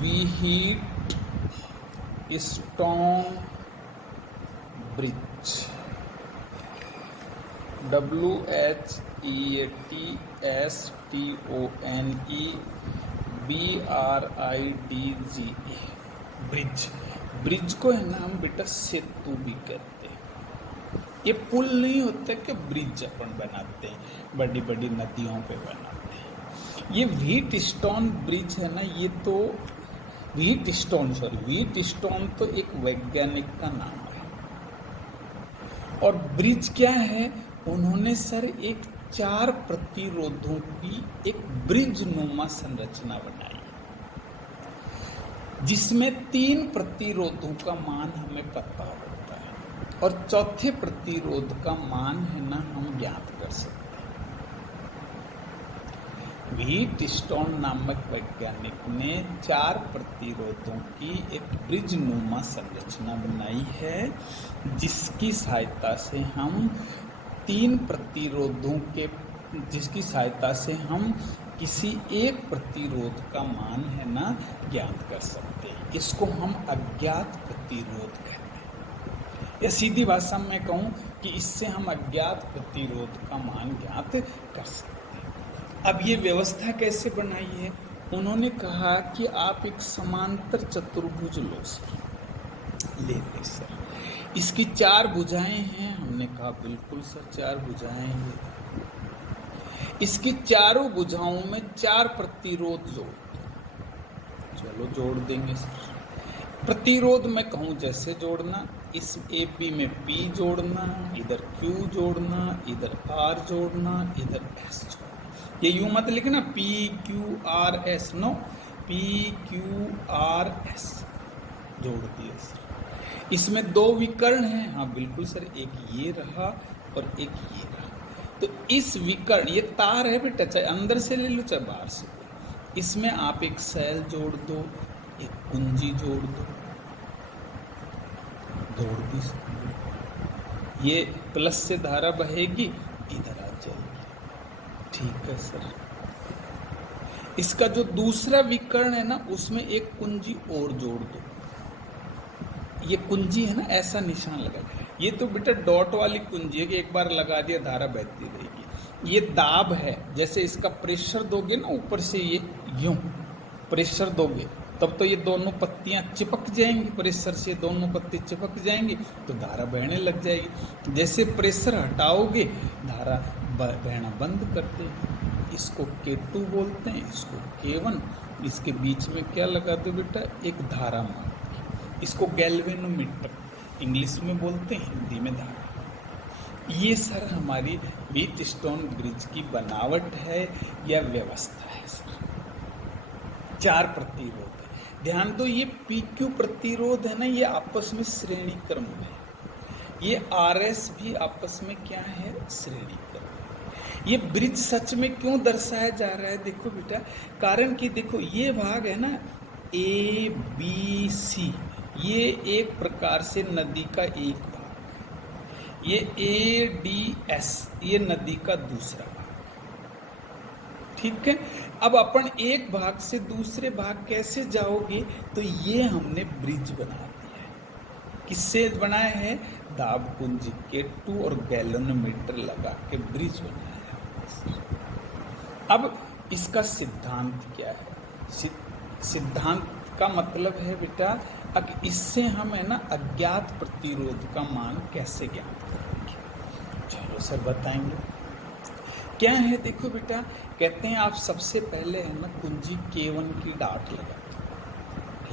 Wheat stone bridge, WHEATSTONE bridge. Bridge को है ना हम बेटा सेतु भी कहते हैं। ये पुल नहीं होते कि ब्रिज अपन बनाते हैं, बड़ी बड़ी नदियों पे बनाते हैं। ये व्हीट स्टोन ब्रिज है ना, ये तो व्हीट स्टोन तो एक वैज्ञानिक का नाम है। और ब्रिज क्या है, उन्होंने सर एक 4 प्रतिरोधों की एक ब्रिज नुमा संरचना बनाई, जिसमें 3 प्रतिरोधों का मान हमें पता होता है और चौथे प्रतिरोध का मान है ना हम ज्ञात कर सकते हैं। व्हीट स्टोन नामक वैज्ञानिक ने 4 प्रतिरोधों की एक ब्रिज नुमा संरचना बनाई है, जिसकी सहायता से हम 3 प्रतिरोधों के किसी एक प्रतिरोध का मान है ना ज्ञात कर सकते हैं। इसको हम अज्ञात प्रतिरोध कहते हैं, या सीधी भाषा में कहूँ कि इससे हम अज्ञात प्रतिरोध का मान ज्ञात कर सकते हैं। अब ये व्यवस्था कैसे बनाई है, उन्होंने कहा कि आप एक समांतर चतुर्भुज लो सर, ले सर, इसकी 4 भुजाएं हैं। हमने कहा बिल्कुल सर 4 भुजाएं हैं। इसकी चारों भुजाओं में 4 प्रतिरोध जोड़ दो। चलो जोड़ देंगे सर। प्रतिरोध में कहूँ जैसे जोड़ना, इस AP में P जोड़ना, इधर Q जोड़ना, इधर R जोड़ना, इधर S जोड़ना। ये यूं मत लिखना PQRS, नो, PQRS जोड़ दिए सर। इसमें 2 विकर्ण हैं, हाँ बिल्कुल सर, एक ये रहा और एक ये रहा। तो इस विकर्ण, ये तार है बेटा, चाहे अंदर से ले लो चाहे बाहर से, इसमें आप एक सेल जोड़ दो, एक कुंजी जोड़ दो, जोड़ दी सर। ये प्लस से धारा बहेगी, इधर आ जाएगी, ठीक है सर। इसका जो दूसरा विकर्ण है ना, उसमें एक कुंजी और जोड़ दो। ये कुंजी है ना, ऐसा निशान लगा, ये तो बेटा डॉट वाली कुंजी है कि एक बार लगा दिया धारा बहती रहेगी। ये दाब है, जैसे इसका प्रेशर दोगे ना ऊपर से, ये यूं प्रेशर दोगे तब तो ये दोनों पत्तियां चिपक जाएंगी, प्रेशर से दोनों पत्ती चिपक जाएंगी तो धारा बहने लग जाएगी। जैसे प्रेशर हटाओगे धारा बहना बंद कर देगी। इसको K2 बोलते हैं, इसको K1। इसके बीच में क्या लगा दो बेटा, एक धारा मान, इसको गैल्वेनोमीटर इंग्लिश में बोलते हैं, हिंदी में धारा। ये सर हमारी व्हीट स्टोन ब्रिज की बनावट है या व्यवस्था है सर। 4 प्रतिरोध है, ध्यान दो। ये PQ प्रतिरोध है ना, ये आपस में श्रेणी क्रम है। ये RS भी आपस में क्या है, श्रेणी क्रम। ये ब्रिज सच में क्यों दर्शाया जा रहा है, देखो बेटा, कारण कि देखो ये भाग है ना ABC, ये एक प्रकार से नदी का एक भाग, ये ADS ये नदी का दूसरा भाग, ठीक है। अब अपन एक भाग से दूसरे भाग कैसे जाओगे, तो ये हमने ब्रिज बना दिया है। किससे बनाया है, दाब कुंजी K2 और गैल्वेनोमीटर लगा के ब्रिज बनाया है। अब इसका सिद्धांत क्या है, सिद्धांत का मतलब है बेटा, अब इससे हम है ना अज्ञात प्रतिरोध का मान कैसे ज्ञात करेंगे। चलो सर बताएंगे क्या है। देखो बेटा, कहते हैं आप सबसे पहले है ना कुंजी K1 की डाट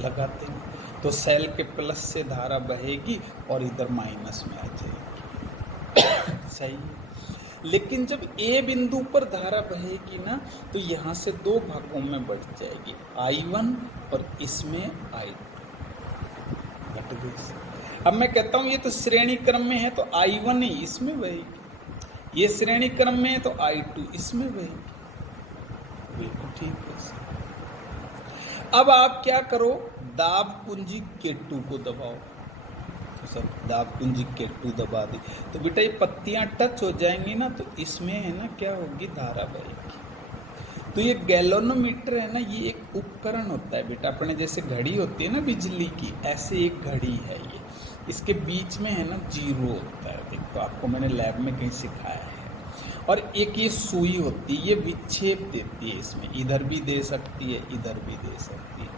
लगाते हैं तो सेल के प्लस से धारा बहेगी और इधर माइनस में आ जाएगी, सही है। लेकिन जब A बिंदु पर धारा बहेगी ना, तो यहाँ से 2 भागों में बढ़ जाएगी, I1 और इसमें I2 घट गई। अब मैं कहता हूँ ये तो श्रेणी क्रम में है तो I1 ही इसमें बहेगी, ये श्रेणी क्रम में है तो I2 इसमें बहेगी, बिल्कुल ठीक है। अब आप क्या करो, दाब कुंजी K2 को दबाओ, तो सब दाब कुंजी K2 दबा दी तो बेटा ये पत्तियां टच हो जाएंगी ना, तो इसमें है ना क्या होगी, धारा बहेगी। तो तो ये गैल्वेनोमीटर है ना, ये एक उपकरण होता है बेटा, अपने जैसे घड़ी होती है ना बिजली की, ऐसे एक घड़ी है ये। इसके बीच में है ना जीरो होता है, देखो आपको मैंने लैब में कहीं सिखाया है। और एक ये सुई होती है, ये विक्षेप देती है इसमें, इधर भी दे सकती है, इधर भी दे सकती है।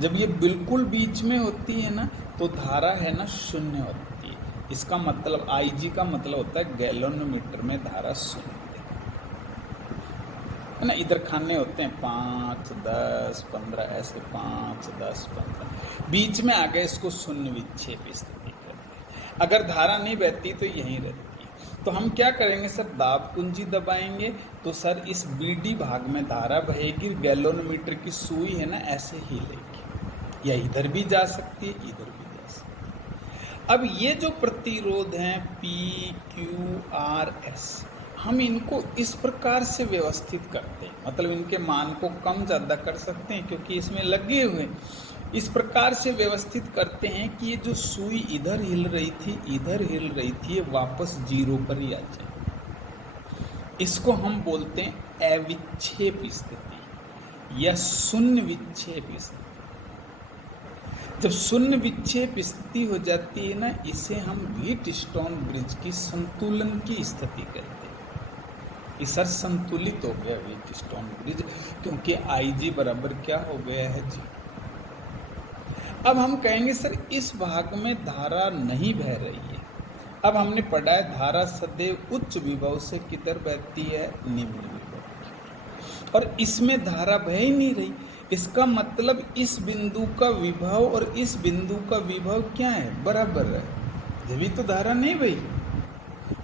जब ये बिल्कुल बीच में होती है ना, तो धारा है ना शून्य होती है। इसका मतलब IG का मतलब होता है गैल्वेनोमीटर में धारा शून्य है ना। इधर खाने होते हैं 5, 10, 15, ऐसे 5, 10, 15, बीच में आ गए, इसको शून्य विक्षेप स्थिति कहते हैं। अगर धारा नहीं बहती तो यहीं रहती है। तो हम क्या करेंगे सर, दाब कुंजी दबाएंगे तो सर इस BD भाग में धारा बहेगी, गैल्वेनोमीटर की सुई है ना ऐसे ही लेगी, या इधर भी जा सकती है, इधर भी जा सकती है। अब ये जो प्रतिरोध हैं PQRS, हम इनको इस प्रकार से व्यवस्थित करते हैं, मतलब इनके मान को कम ज़्यादा कर सकते हैं क्योंकि इसमें लगे हुए, इस प्रकार से व्यवस्थित करते हैं कि ये जो सुई इधर हिल रही थी, इधर हिल रही थी, ये वापस जीरो पर ही आ जाए। इसको हम बोलते हैं अविक्षेप स्थिति या शून्य विक्षेप स्थिति। जब शून्य विक्षेप स्थिति हो जाती है ना, इसे हम व्हीटस्टोन ब्रिज की संतुलन की स्थिति कहते हैं। ये सर संतुलित हो गया व्हीटस्टोन ब्रिज, क्योंकि IG बराबर क्या हो गया है जी। अब हम कहेंगे सर इस भाग में धारा नहीं बह रही है। अब हमने पढ़ा है धारा सदैव उच्च विभव से किधर बहती है, निम्न विभव, और इसमें धारा बह ही नहीं रही। इसका मतलब इस बिंदु का विभव और इस बिंदु का विभव क्या है, बराबर है, जब तो धारा नहीं बही।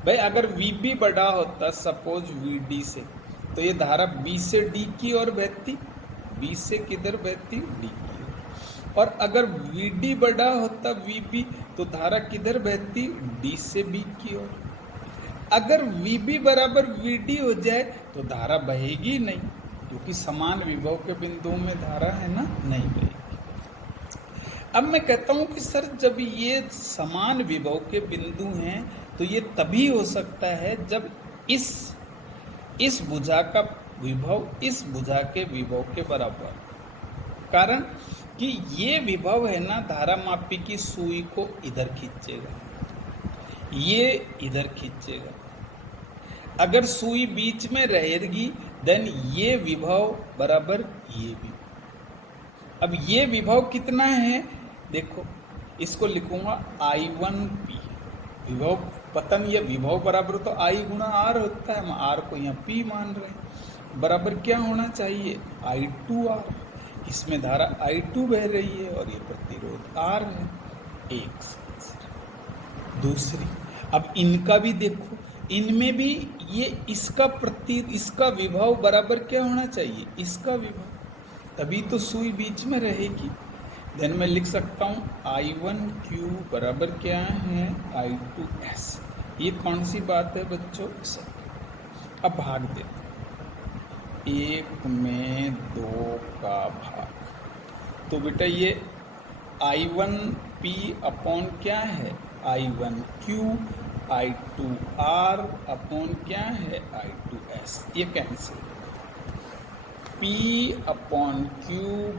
भाई अगर VB बड़ा होता सपोज VD से, तो ये धारा B से D की ओर बहती, B से किधर बहती, D की ओर। और अगर VD बड़ा होता VB, तो धारा किधर बहती, D से B की ओर। अगर VB बराबर VD हो जाए तो धारा बहेगी नहीं, क्योंकि समान विभव के बिंदुओं में धारा है ना, नहीं बहेगी। अब मैं कहता हूं कि सर जब ये समान विभव के बिंदु हैं तो ये तभी हो सकता है जब इस भुजा का विभव इस भुजा के विभव के बराबर। कारण कि ये विभव है ना धारा मापी की सुई को इधर खींचेगा, ये इधर खींचेगा। अगर सुई बीच में रहेगी देन ये विभव बराबर ये विभव। अब ये विभव कितना है, देखो इसको लिखूंगा I1P, विभव पता नहीं, ये विभव बराबर तो I गुणा R होता है, हम R को यहाँ P मान रहे हैं, बराबर क्या होना चाहिए, I2R। इसमें धारा I2 बह रही है और ये प्रतिरोध R है। एक समस्या। दूसरी, अब इनका भी देखो, इनमें भी ये इसका विभव बराबर क्या होना चाहिए, इसका विभव, तभी तो सुई बीच में रहेगी। देन मैं लिख सकता हूँ I1Q बराबर क्या है, I2S। ये कौन सी बात है बच्चों, सब। अब भाग देते हैं, 1 में 2 का भाग, तो बेटा ये I1P अपॉन क्या है, I1Q, I2R अपॉन क्या है, I2S, ये कैंसिल। P अपॉन Q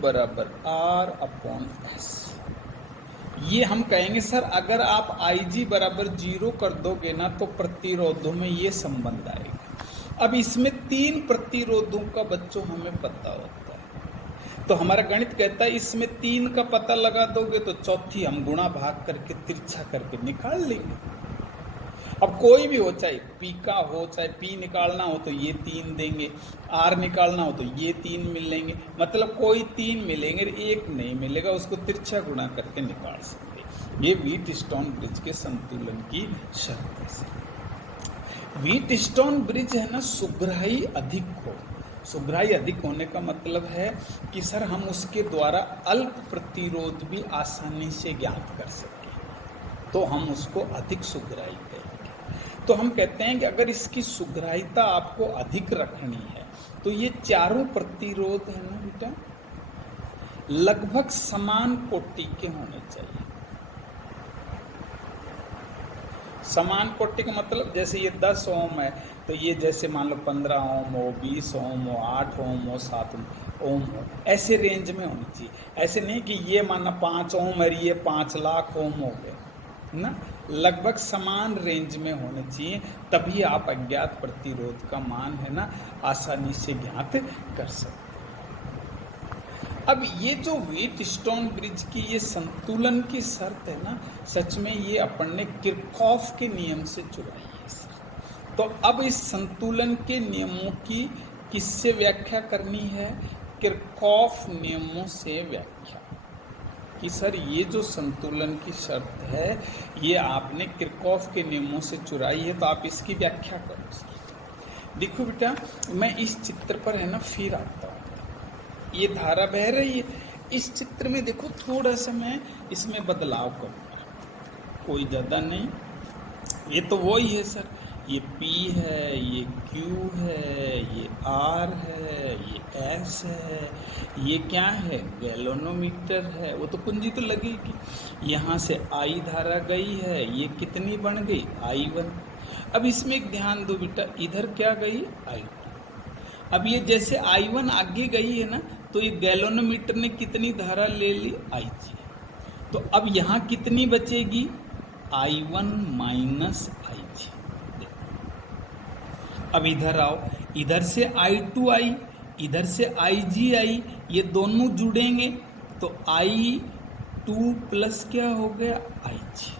बराबर R अपॉन S। ये हम कहेंगे सर अगर आप IG बराबर 0 कर दोगे ना तो प्रतिरोधों में ये संबंध आएगा। अब इसमें 3 प्रतिरोधों का बच्चों हमें पता होता है, तो हमारा गणित कहता है इसमें 3 का पता लगा दोगे तो चौथी हम गुणा भाग करके तिरछा करके निकाल लेंगे। अब कोई भी हो, चाहे P का हो, चाहे P निकालना हो तो ये 3 देंगे, R निकालना हो तो ये 3 मिलेंगे, मतलब कोई 3 मिलेंगे, एक नहीं मिलेगा, उसको तिरछा गुणा करके निकाल सकते। ये व्हीटस्टोन ब्रिज के संतुलन की शर्त है। व्हीटस्टोन ब्रिज है ना, सुग्राही अधिक हो। सुग्राही अधिक होने का मतलब है कि सर हम उसके द्वारा अल्प प्रतिरोध भी आसानी से ज्ञात कर सकें, तो हम उसको अधिक सुग्राही कहेंगे। तो हम कहते हैं कि अगर इसकी सुग्राहिता आपको अधिक रखनी है तो ये चारों प्रतिरोध है ना बेटा, लगभग समान कोटि के होने चाहिए। समान कोटि का मतलब जैसे ये 10 ओम है तो ये जैसे मान लो 15 ओम हो, 20 ओम हो, 8 ओम हो, 7 ओम हो, ऐसे रेंज में होनी चाहिए। ऐसे नहीं कि ये माना 5 ओम है, ये 5 लाख ओम हो गए ना, लगभग समान रेंज में होने चाहिए, तभी आप अज्ञात प्रतिरोध का मान है ना आसानी से ज्ञात कर सकते। अब ये जो व्हीटस्टोन ब्रिज की ये संतुलन की शर्त है ना, सच में ये अपन ने किरचॉफ के नियम से चुराई है सर। तो अब इस संतुलन के नियमों की किससे व्याख्या करनी है? किरचॉफ नियमों से व्याख्या कि सर ये जो संतुलन की शर्त है ये आपने किरचॉफ के नियमों से चुराई है, तो आप इसकी व्याख्या करो सर। देखो बेटा, मैं इस चित्र पर है ना फिर आता हूँ। ये धारा बह रही है, इस चित्र में देखो थोड़ा सा मैं इसमें बदलाव करूँगा, कोई ज़्यादा नहीं। ये तो वही है सर, ये P है, ये Q है, ये R है, ये S है, ये क्या है? गैल्वेनोमीटर है। वो तो कुंजी तो लगेगी। यहाँ से I धारा गई है, ये कितनी बन गई? I1। अब इसमें एक ध्यान दो बेटा, इधर क्या गई? I2। अब ये जैसे I1 आगे गई है ना, तो ये गैल्वेनोमीटर ने कितनी धारा ले ली? IG। तो अब यहाँ कितनी बचेगी? I1 minus IG। अब इधर आओ, इधर से I2 आई, इधर से IG आई, ये दोनों जुड़ेंगे तो I2 प्लस क्या हो गया? IG।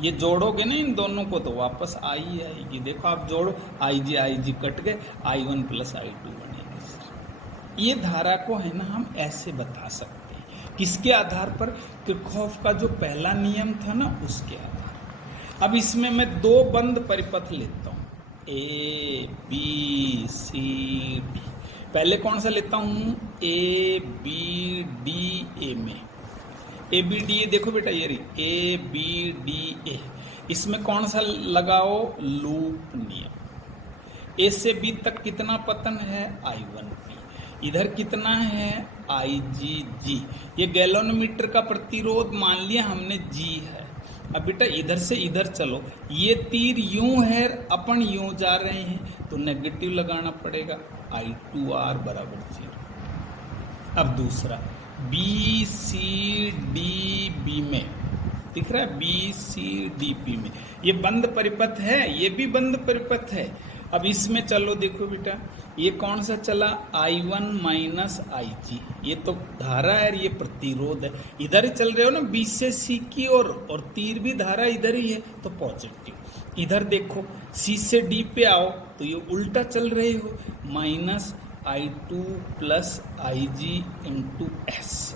ये जोड़ोगे ना इन दोनों को तो वापस आई आएगी। देखो आप जोड़ो, IG कट गए, I1 प्लस I2 बनेगी सर। ये धारा को है ना हम ऐसे बता सकते हैं, किसके आधार पर? किरचॉफ का जो पहला नियम था ना उसके आधार। अब इसमें मैं दो बंद परिपथ लेता हूँ, A B C D। पहले कौन सा लेता हूँ? A B D A में A B D A। देखो बेटा ये रही A B D A, इसमें कौन सा लगाओ? लूप नियम। A से B तक कितना पतन है? I1P। इधर कितना है? IgG। ये गैल्वेनोमीटर का प्रतिरोध मान लिया हमने G है। अब बेटा इधर से इधर चलो, ये तीर यूं है, अपन यूं जा रहे हैं तो नेगेटिव लगाना पड़ेगा, I2R बराबर 0। अब दूसरा BCDB में दिख रहा है, BCDB में ये बंद परिपथ है, ये भी बंद परिपथ है। अब इसमें चलो देखो बेटा, ये कौन सा चला? I1 minus IG। ये तो धारा है, ये प्रतिरोध है। इधर ही चल रहे हो ना B से C की ओर, और तीर भी धारा इधर ही है तो पॉजिटिव। इधर देखो C से D पे आओ तो ये उल्टा चल रहे हो, minus I2 plus IG into S।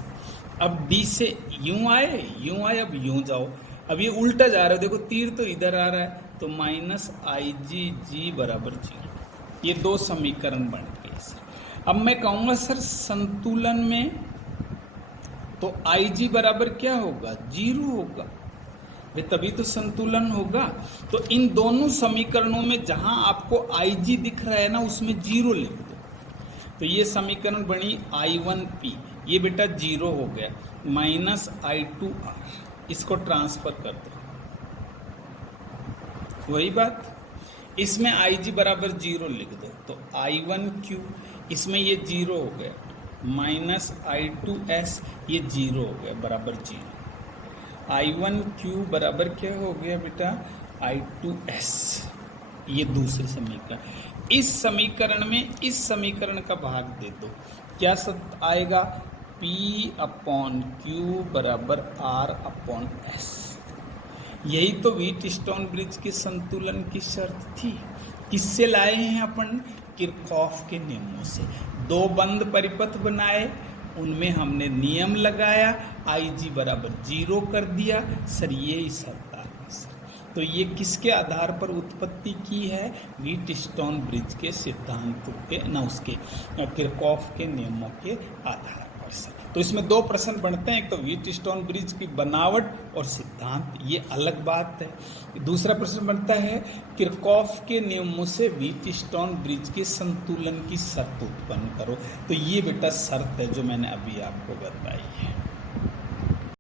अब D से यूं आए, अब यूं जाओ, अब ये उल्टा जा रहा है, देखो तीर तो इधर आ रहा है तो माइनस IgG बराबर 0। ये दो समीकरण बन गए सर। अब मैं कहूँगा सर संतुलन में तो IG बराबर क्या होगा? 0 होगा, वे तभी तो संतुलन होगा। तो इन दोनों समीकरणों में जहां आपको IG दिख रहा है ना उसमें 0 लिख दो, तो ये समीकरण बनी I1P, ये बेटा 0 हो गया, माइनस I2R, इसको ट्रांसफर कर दो। वही बात, इसमें IG बराबर 0 लिख दो तो I1Q, इसमें ये 0 हो गया, माइनस I2S, ये 0 हो गया बराबर 0। I1Q बराबर क्या हो गया बेटा? I2S। ये दूसरे समीकरण। इस समीकरण में इस समीकरण का भाग दे दो, क्या सब आएगा? P/Q बराबर R/S। यही तो व्हीटस्टोन ब्रिज के संतुलन की शर्त थी। किससे लाए हैं अपन? किरचॉफ के नियमों से। दो बंद परिपथ बनाए, उनमें हमने नियम लगाया, IG बराबर 0 कर दिया सर, ये शर्त आ गई सर। तो ये किसके आधार पर उत्पत्ति की है? व्हीटस्टोन ब्रिज के सिद्धांतों के न उसके किरचॉफ के नियमों के आधार पर सर। तो इसमें दो प्रश्न बनते हैं, एक तो व्हीटस्टोन ब्रिज की बनावट और सिद्धांत, ये अलग बात है। दूसरा प्रश्न बनता है किरचॉफ के नियमों से व्हीटस्टोन ब्रिज के संतुलन की शर्त उत्पन्न करो। तो ये बेटा शर्त है जो मैंने अभी आपको बताई है।